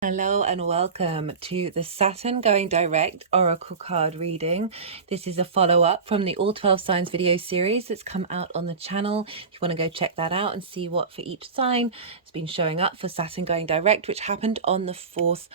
Hello and welcome to the Saturn Going Direct Oracle card reading. This is a follow-up from the All 12 Signs video series that's come out on the channel. If you want to go check that out and see what for each sign has been showing up for Saturn Going Direct, which happened on the 4th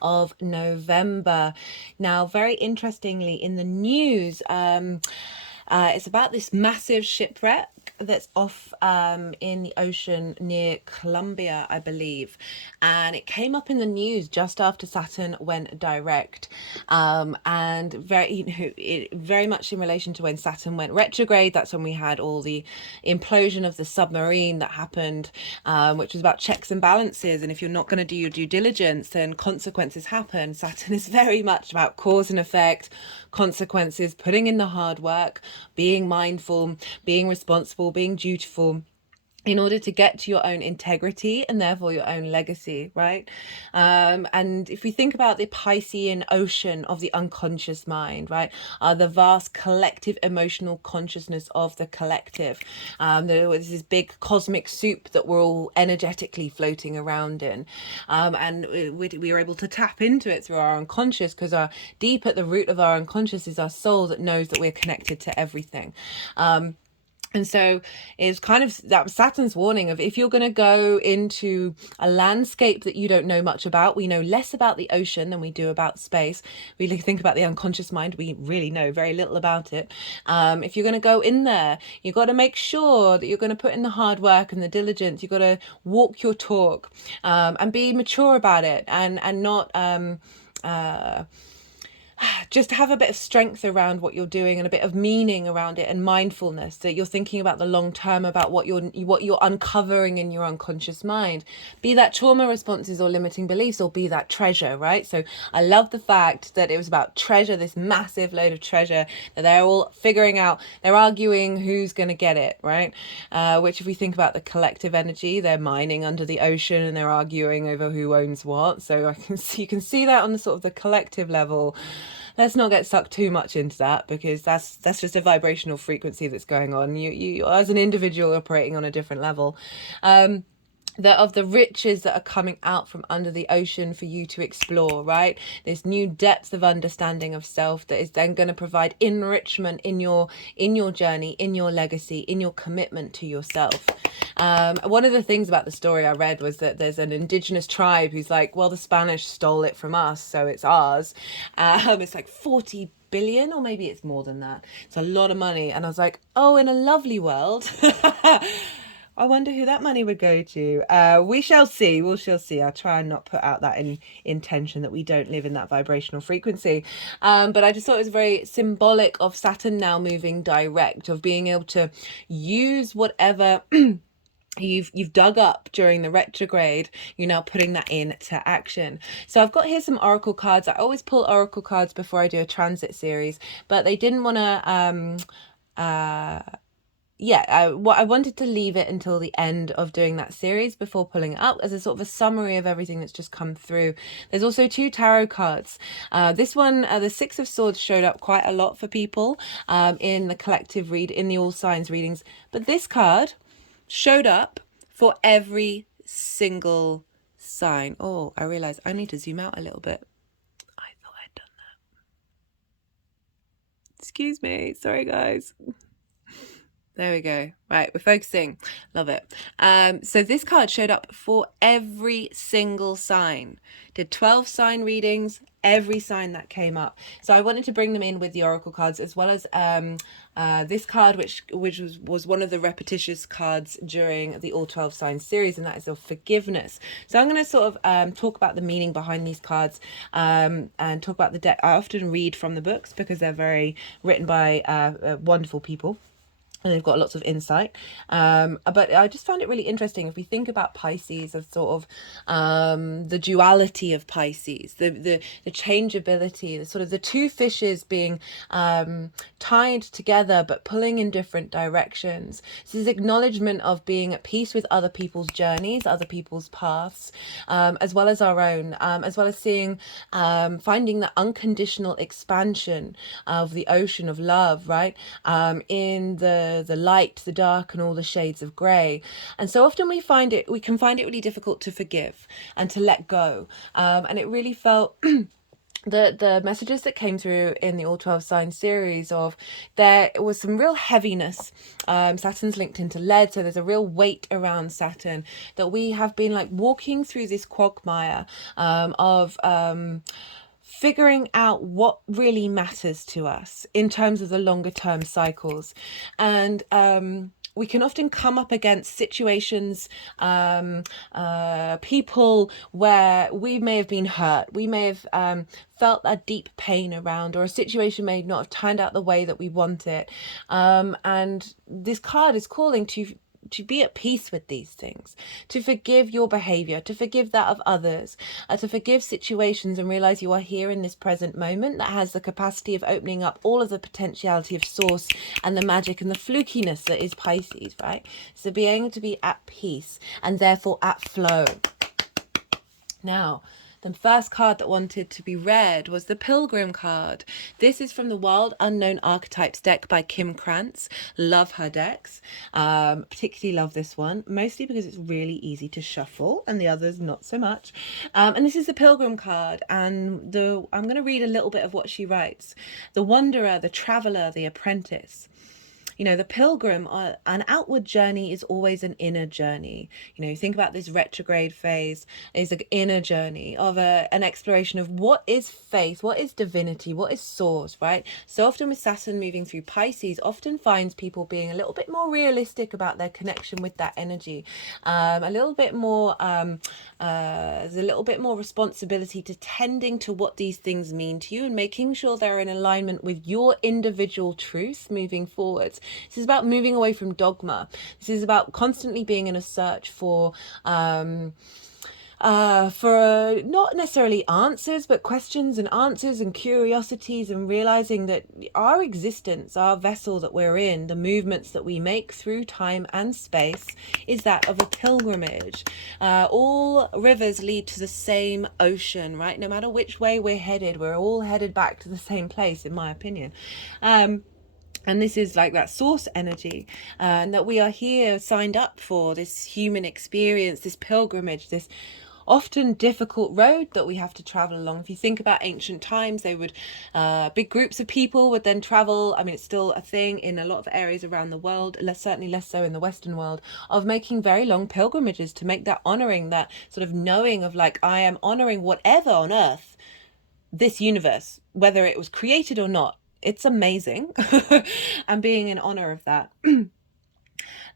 of November. Now, very interestingly, in the news, it's about this massive shipwreck that's off in the ocean near Colombia, I believe, and it came up in the news just after Saturn went direct, and very much in relation to when Saturn went retrograde. That's when we had all the implosion of the submarine that happened, which was about checks and balances, and if you're not going to do your due diligence, then consequences happen. Saturn is very much about cause and effect, consequences, putting in the hard work, being mindful, being responsible, being dutiful, in order to get to your own integrity and therefore your own legacy, right? And if we think about the Piscean ocean of the unconscious mind, right, the vast collective emotional consciousness of the collective, there's this big cosmic soup that we're all energetically floating around in, and we are able to tap into it through our unconscious, because our deep at the root of our unconscious is our soul that knows that we're connected to everything. And so it's kind of that Saturn's warning of, if you're going to go into a landscape that you don't know much about, we know less about the ocean than we do about space. We think about the unconscious mind, we really know very little about it. If you're going to go in there, you've got to make sure that you're going to put in the hard work and the diligence. You've got to walk your talk, and be mature about it, and not just have a bit of strength around what you're doing and a bit of meaning around it, and mindfulness, that you're thinking about the long term, about what you're uncovering in your unconscious mind, be that trauma responses or limiting beliefs, or be that treasure, right? So I love the fact that it was about treasure, this massive load of treasure that they're all figuring out. They're arguing who's going to get it, right? Which, if we think about the collective energy, they're mining under the ocean and they're arguing over who owns what. So you can see that on the sort of the collective level. Let's not get sucked too much into that, because that's just a vibrational frequency that's going on. You as an individual operating on a different level. Of the riches that are coming out from under the ocean for you to explore, right? This new depth of understanding of self that is then going to provide enrichment in your journey, in your legacy, in your commitment to yourself. One of the things about the story I read was that there's an indigenous tribe who's like, well, the Spanish stole it from us, so it's ours. It's like 40 billion, or maybe it's more than that. It's a lot of money. And I was like, oh, in a lovely world. I wonder who that money would go to. We shall see. We shall see. I'll try and not put out that intention that we don't live in that vibrational frequency. But I just thought it was very symbolic of Saturn now moving direct, of being able to use whatever you've dug up during the retrograde. You're now putting that into action. So I've got here some oracle cards. I always pull oracle cards before I do a transit series, but they didn't want to I wanted to leave it until the end of doing that series before pulling it up, as a sort of a summary of everything that's just come through. There's also 2 tarot cards. This one, the 6 of Swords, showed up quite a lot for people in the collective in the all signs readings. But this card showed up for every single sign. Oh, I realize I need to zoom out a little bit. I thought I'd done that. Excuse me. Sorry, guys. There we go. Right, we're focusing. Love it. So this card showed up for every single sign. Did 12 sign readings, every sign that came up. So I wanted to bring them in with the oracle cards, as well as this card, which was one of the repetitious cards during the All 12 Signs series, and that is of forgiveness. So I'm going to sort of talk about the meaning behind these cards, and talk about the deck. I often read from the books because they're very written by wonderful people, and they've got lots of insight. But I just found it really interesting. If we think about Pisces as sort of the duality of Pisces, the changeability, the sort of the 2 fishes being tied together but pulling in different directions. So this acknowledgement of being at peace with other people's journeys, other people's paths, as well as our own, as well as seeing, finding the unconditional expansion of the ocean of love, right? In the the light, the dark, and all the shades of grey. And so often we can find it really difficult to forgive and to let go. And it really felt the messages that came through in the All 12 Signs series of there was some real heaviness. Saturn's linked into lead, so there's a real weight around Saturn, that we have been like walking through this quagmire of figuring out what really matters to us in terms of the longer term cycles. And we can often come up against situations, people where we may have been hurt, we may have felt a deep pain around, or a situation may not have turned out the way that we want it. And this card is calling to be at peace with these things, to forgive your behavior, to forgive that of others, to forgive situations, and realize you are here in this present moment that has the capacity of opening up all of the potentiality of source and the magic and the flukiness that is Pisces, right? So being able to be at peace and therefore at flow. Now, the first card that wanted to be read was the Pilgrim card. This is from the Wild Unknown Archetypes deck by Krans. Love her decks. Particularly love this one, mostly because it's really easy to shuffle and the others not so much. And this is the Pilgrim card, and I'm going to read a little bit of what she writes. The wanderer, the traveler, the apprentice. You know, the pilgrim, an outward journey is always an inner journey. You know, think about this retrograde phase is an inner journey of an exploration of what is faith, what is divinity, what is source, right? So often with Saturn moving through Pisces, often finds people being a little bit more realistic about their connection with that energy. A little bit more, there's a little bit more responsibility to tending to what these things mean to you and making sure they're in alignment with your individual truth moving forwards. This is about moving away from dogma. This is about constantly being in a search for not necessarily answers, but questions and answers and curiosities, and realizing that our existence, our vessel that we're in, the movements that we make through time and space, is that of a pilgrimage. All rivers lead to the same ocean, right? No matter which way we're headed, we're all headed back to the same place, in my opinion. And this is like that source energy, and that we are here signed up for this human experience, this pilgrimage, this often difficult road that we have to travel along. If you think about ancient times, they would, big groups of people would then travel. I mean, it's still a thing in a lot of areas around the world, certainly less so in the Western world, of making very long pilgrimages to make that honoring, that sort of knowing of like, I am honoring whatever on earth, this universe, whether it was created or not. It's amazing. And being in honor of that.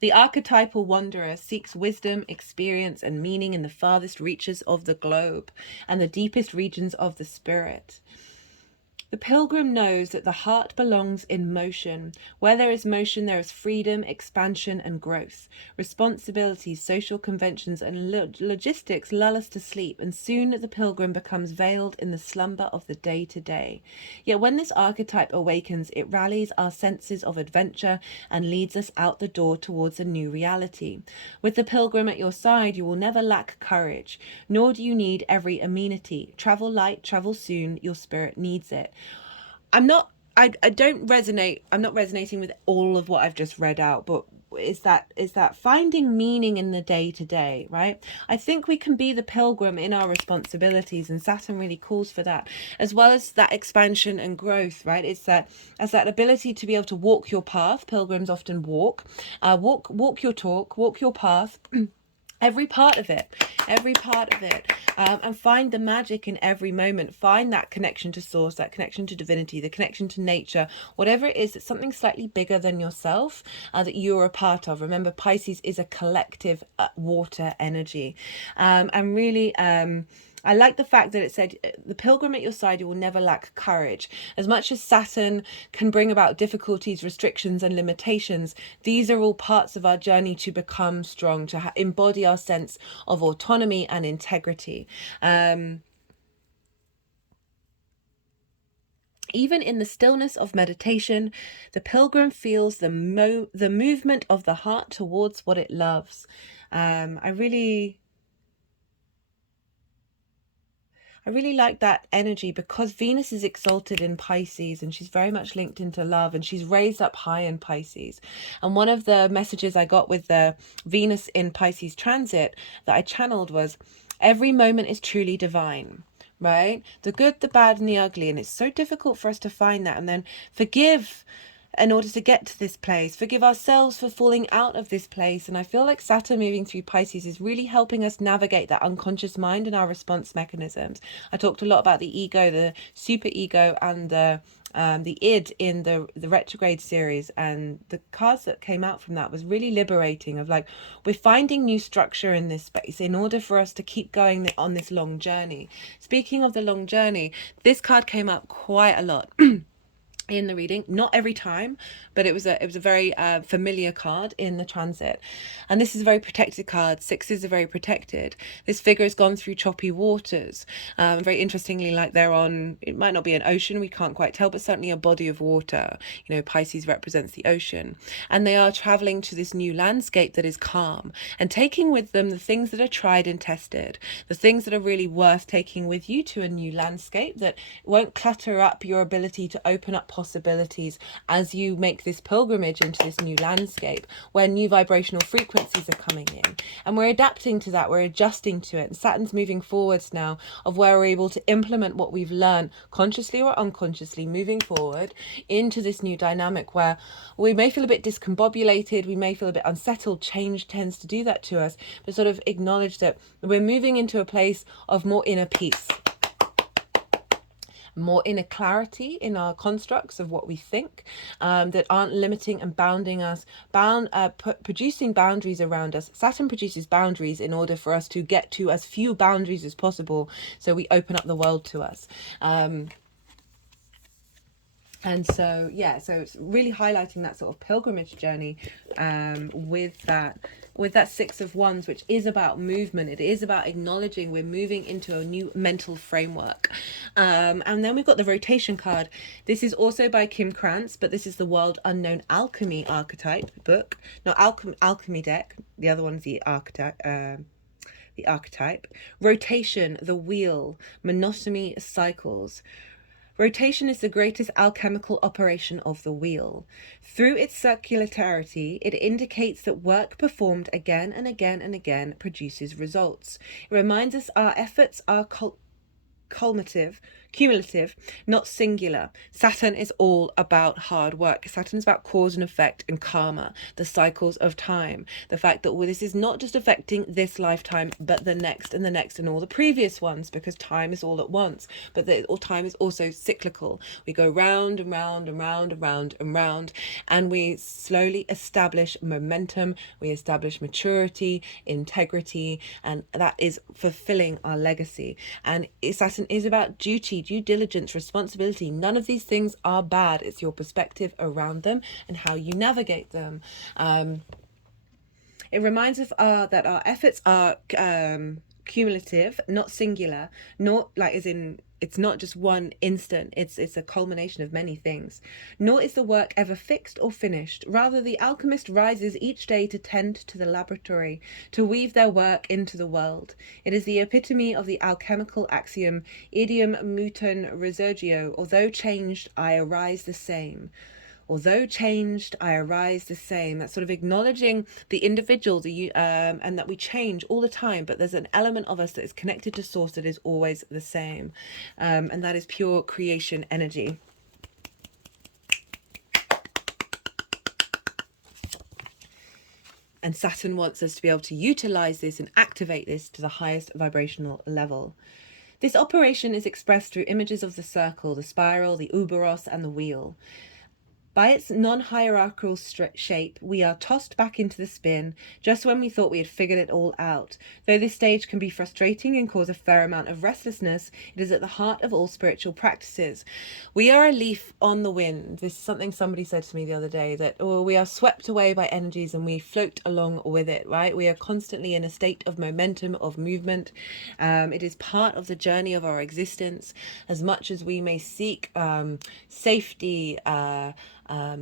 The archetypal wanderer seeks wisdom, experience, and meaning in the farthest reaches of the globe and the deepest regions of the spirit. The pilgrim knows that the heart belongs in motion. Where there is motion, there is freedom, expansion, and growth. Responsibilities, social conventions, and logistics lull us to sleep, and soon the pilgrim becomes veiled in the slumber of the day-to-day. Yet when this archetype awakens, it rallies our senses of adventure and leads us out the door towards a new reality. With the pilgrim at your side, you will never lack courage, nor do you need every amenity. Travel light, travel soon, your spirit needs it. I don't resonate. I'm not resonating with all of what I've just read out, but is that finding meaning in the day to day, right? I think we can be the pilgrim in our responsibilities, and Saturn really calls for that, as well as that expansion and growth, right? It's that ability to be able to walk your path. Pilgrims often walk your talk, walk your path. Every part of it, and find the magic in every moment. Find that connection to source, that connection to divinity, the connection to nature, whatever it is. It's something slightly bigger than yourself that you're a part of. Remember, Pisces is a collective water energy, and really I like the fact that it said, the pilgrim at your side, you will never lack courage. As much as Saturn can bring about difficulties, restrictions, and limitations, these are all parts of our journey to become strong, to embody our sense of autonomy and integrity. Even in the stillness of meditation, the pilgrim feels the movement of the heart towards what it I really like that energy because Venus is exalted in Pisces and she's very much linked into love, and she's raised up high in Pisces. And one of the messages I got with the Venus in Pisces transit that I channeled was, every moment is truly divine, right? The good, the bad, and the ugly. And it's so difficult for us to find that and then forgive in order to get to this place, forgive ourselves for falling out of this place. And I feel like Saturn moving through Pisces is really helping us navigate that unconscious mind and our response mechanisms. I talked a lot about the ego, the super ego, and the id in the retrograde series, and the cards that came out from that was really liberating, of like, we're finding new structure in this space in order for us to keep going on this long journey. Speaking of the long journey, this card came up quite a lot in the reading, not every time, but it was a very familiar card in the transit. And this is a very protected card. Sixes are very protected. This figure has gone through choppy waters, very interestingly, like they're on, it might not be an ocean, we can't quite tell, but certainly a body of water. You know, Pisces represents the ocean, and they are traveling to this new landscape that is calm, and taking with them the things that are tried and tested, the things that are really worth taking with you to a new landscape that won't clutter up your ability to open up possibilities as you make this pilgrimage into this new landscape where new vibrational frequencies are coming in. And we're adapting to that, we're adjusting to it. And Saturn's moving forwards now, of where we're able to implement what we've learned consciously or unconsciously, moving forward into this new dynamic where we may feel a bit discombobulated, we may feel a bit unsettled. Change tends to do that to us, but sort of acknowledge that we're moving into a place of more inner peace, more inner clarity in our constructs of what we think, that aren't limiting and bounding us, producing boundaries around us. Saturn produces boundaries in order for us to get to as few boundaries as possible, so we open up the world to us. And so, yeah, so it's really highlighting that sort of pilgrimage journey, with that Six of Wands, which is about movement. It is about acknowledging we're moving into a new mental framework. And then we've got the rotation card. This is also by Krans, but this is the World Unknown Alchemy archetype book. No, alchemy deck. The other one's the archetype. The archetype. Rotation, the wheel, monotony, cycles. Rotation is the greatest alchemical operation of the wheel. Through its circularity, it indicates that work performed again and again and again produces results. It reminds us our efforts are cumulative, not singular. Saturn is all about hard work. Saturn is about cause and effect and karma, the cycles of time. The fact that this is not just affecting this lifetime, but the next and the next and all the previous ones, because time is all at once. But time is also cyclical. We go round and round and round and round and round, and we slowly establish momentum. We establish maturity, integrity, and that is fulfilling our legacy. And Saturn is about duty, due diligence, responsibility. None of these things are bad. It's your perspective around them and how you navigate them. It reminds us that our efforts are cumulative, not singular, not like as in it's not just one instant, it's a culmination of many things. Nor is the work ever fixed or finished. Rather, the alchemist rises each day to tend to the laboratory, to weave their work into the world. It is the epitome of the alchemical axiom, idiom muton resurgio, although changed, I arise the same. Although changed, I arise the same. That's sort of acknowledging the individual, and that we change all the time, but there's an element of us that is connected to source that is always the same, and that is pure creation energy. And Saturn wants us to be able to utilize this and activate this to the highest vibrational level. This operation is expressed through images of the circle, the spiral, the uberos, and the wheel. By its non-hierarchical shape, we are tossed back into the spin, just when we thought we had figured it all out. Though this stage can be frustrating and cause a fair amount of restlessness, it is at the heart of all spiritual practices. We are a leaf on the wind. This is something somebody said to me the other day, that we are swept away by energies and we float along with it, right? We are constantly in a state of momentum, of movement. It is part of the journey of our existence. As much as we may seek safety,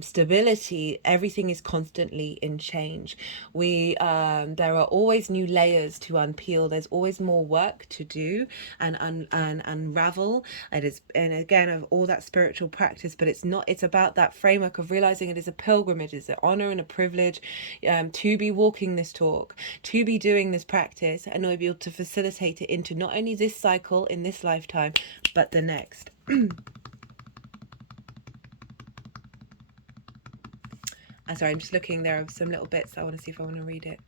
stability. Everything is constantly in change. There are always new layers to unpeel. There's always more work to do and unravel. And again, of all that spiritual practice, but it's about that framework of realizing it is a pilgrimage, it's an honor and a privilege to be walking this talk, to be doing this practice, and to be able to facilitate it into not only this cycle in this lifetime, but the next. Sorry, I'm just looking. There are some little bits I want to see if I want to read it.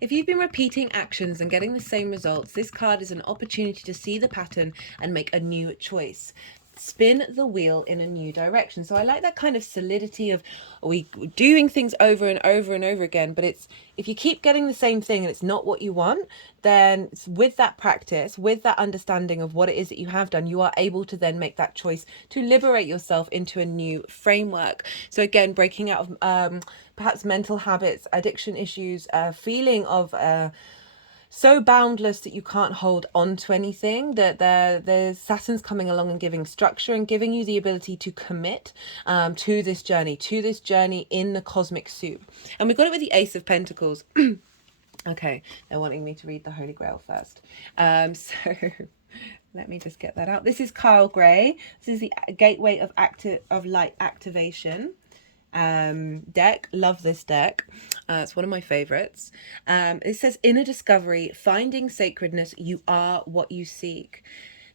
If you've been repeating actions and getting the same results, this card is an opportunity to see the pattern and make a new choice. Spin the wheel in a new direction. So I like that kind of solidity of we doing things over and over and over again, but it's if you keep getting the same thing and it's not what you want, then with that practice, with that understanding of what it is that you have done, you are able to then make that choice to liberate yourself into a new framework. So again, breaking out of perhaps mental habits, addiction issues, feeling of so boundless that you can't hold on to anything, that there's Saturn's coming along and giving structure and giving you the ability to commit to this journey in the cosmic soup. And we got it with the Ace of Pentacles. Okay, they're wanting me to read the Holy Grail first. So let me just get that out. This is Kyle Gray. This is the Gateway of Light Activation deck. Love this deck. It's one of my favorites. It says, inner discovery, finding sacredness, you are what you seek.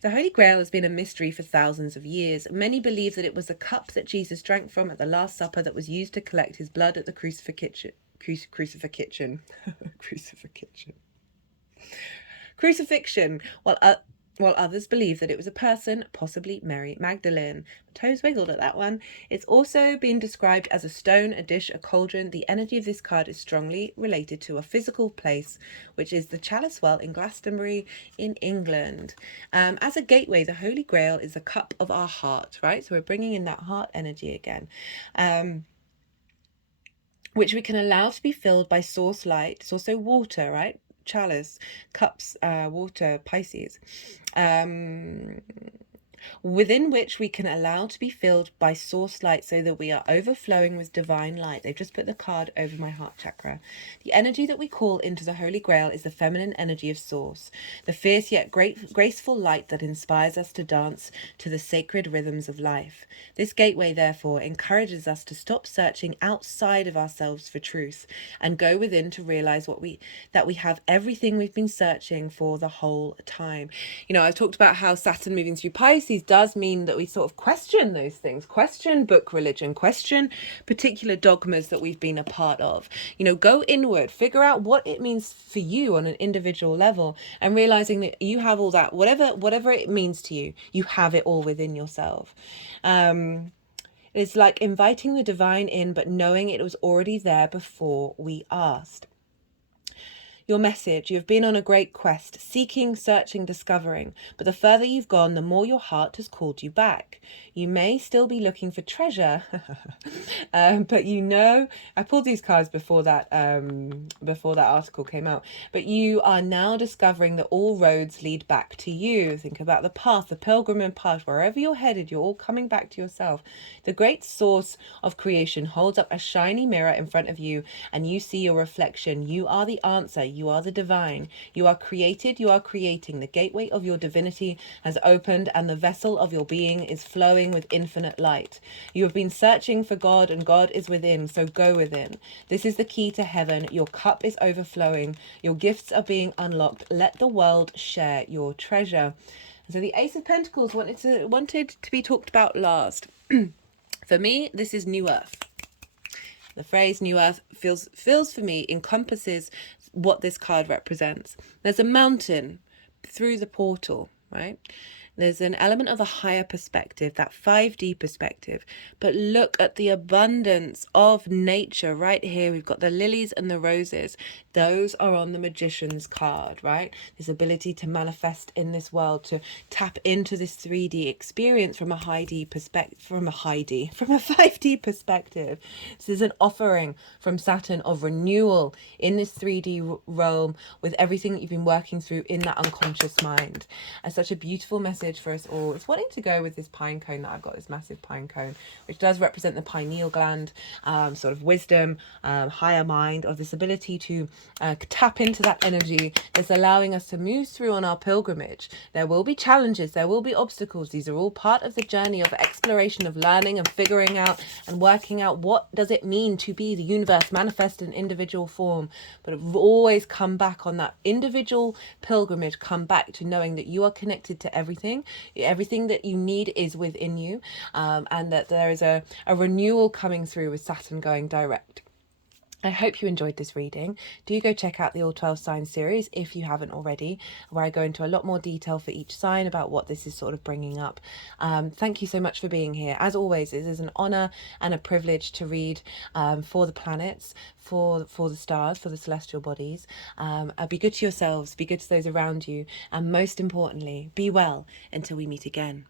The Holy Grail has been a mystery for thousands of years. Many believe that it was the cup that Jesus drank from at the Last Supper that was used to collect his blood at the crucifixion. While others believe that it was a person, possibly Mary Magdalene. My toes wiggled at that one. It's also been described as a stone, a dish, a cauldron. The energy of this card is strongly related to a physical place, which is the Chalice Well in Glastonbury in England. As a gateway, the Holy Grail is the cup of our heart, right? So we're bringing in that heart energy again. Which we can allow to be filled by source light. It's also water, right? Chalice, cups, water, Pisces, within which we can allow to be filled by source light so that we are overflowing with divine light. They've just put the card over my heart chakra. The energy that we call into the Holy Grail is the feminine energy of source, the fierce yet graceful light that inspires us to dance to the sacred rhythms of life. This gateway, therefore, encourages us to stop searching outside of ourselves for truth and go within to realize that we have everything we've been searching for the whole time. You know, I've talked about how Saturn moving through Pisces does mean that we sort of question those things, question book religion, question particular dogmas that we've been a part of. You know, go inward, figure out what it means for you on an individual level, and realizing that you have all that, whatever it means to you, you have it all within yourself. It's like inviting the divine in, but knowing it was already there before we asked. Your message: you have been on a great quest, seeking, searching, discovering, but the further you've gone, the more your heart has called you back. You may still be looking for treasure, but you know, I pulled these cards before that article came out, but you are now discovering that all roads lead back to you. Think about the path, the pilgrim path, wherever you're headed, you're all coming back to yourself. The great source of creation holds up a shiny mirror in front of you, and you see your reflection. You are the answer. You are the divine. You are created. You are creating. The gateway of your divinity has opened, and the vessel of your being is flowing with infinite light. You have been searching for God, and God is within, so go within. This is the key to heaven. Your cup is overflowing. Your gifts are being unlocked. Let the world share your treasure. So the Ace of Pentacles wanted to be talked about last. For me, this is New Earth. The phrase New Earth feels for me encompasses what this card represents. There's a mountain through the portal, right? There's an element of a higher perspective, that 5D perspective. But look at the abundance of nature right here. We've got the lilies and the roses. Those are on the Magician's card, right? This ability to manifest in this world, to tap into this 3D experience from a 5D perspective. This is an offering from Saturn of renewal in this 3D realm with everything that you've been working through in that unconscious mind. And such a beautiful message message for us all. It's wanting to go with this pine cone that I've got, this massive pine cone, which does represent the pineal gland, sort of wisdom, higher mind, of this ability to tap into that energy that's allowing us to move through on our pilgrimage. There will be challenges, there will be obstacles. These are all part of the journey of exploration, of learning and figuring out and working out what does it mean to be the universe manifest in individual form. But always come back on that individual pilgrimage, come back to knowing that you are connected to everything. Everything that you need is within you, and that there is a renewal coming through with Saturn going direct. I hope you enjoyed this reading. Do go check out the All 12 Signs series if you haven't already, where I go into a lot more detail for each sign about what this is sort of bringing up. Thank you so much for being here. As always, it is an honour and a privilege to read for the planets, for the stars, for the celestial bodies. Be good to yourselves, be good to those around you, and most importantly, be well until we meet again.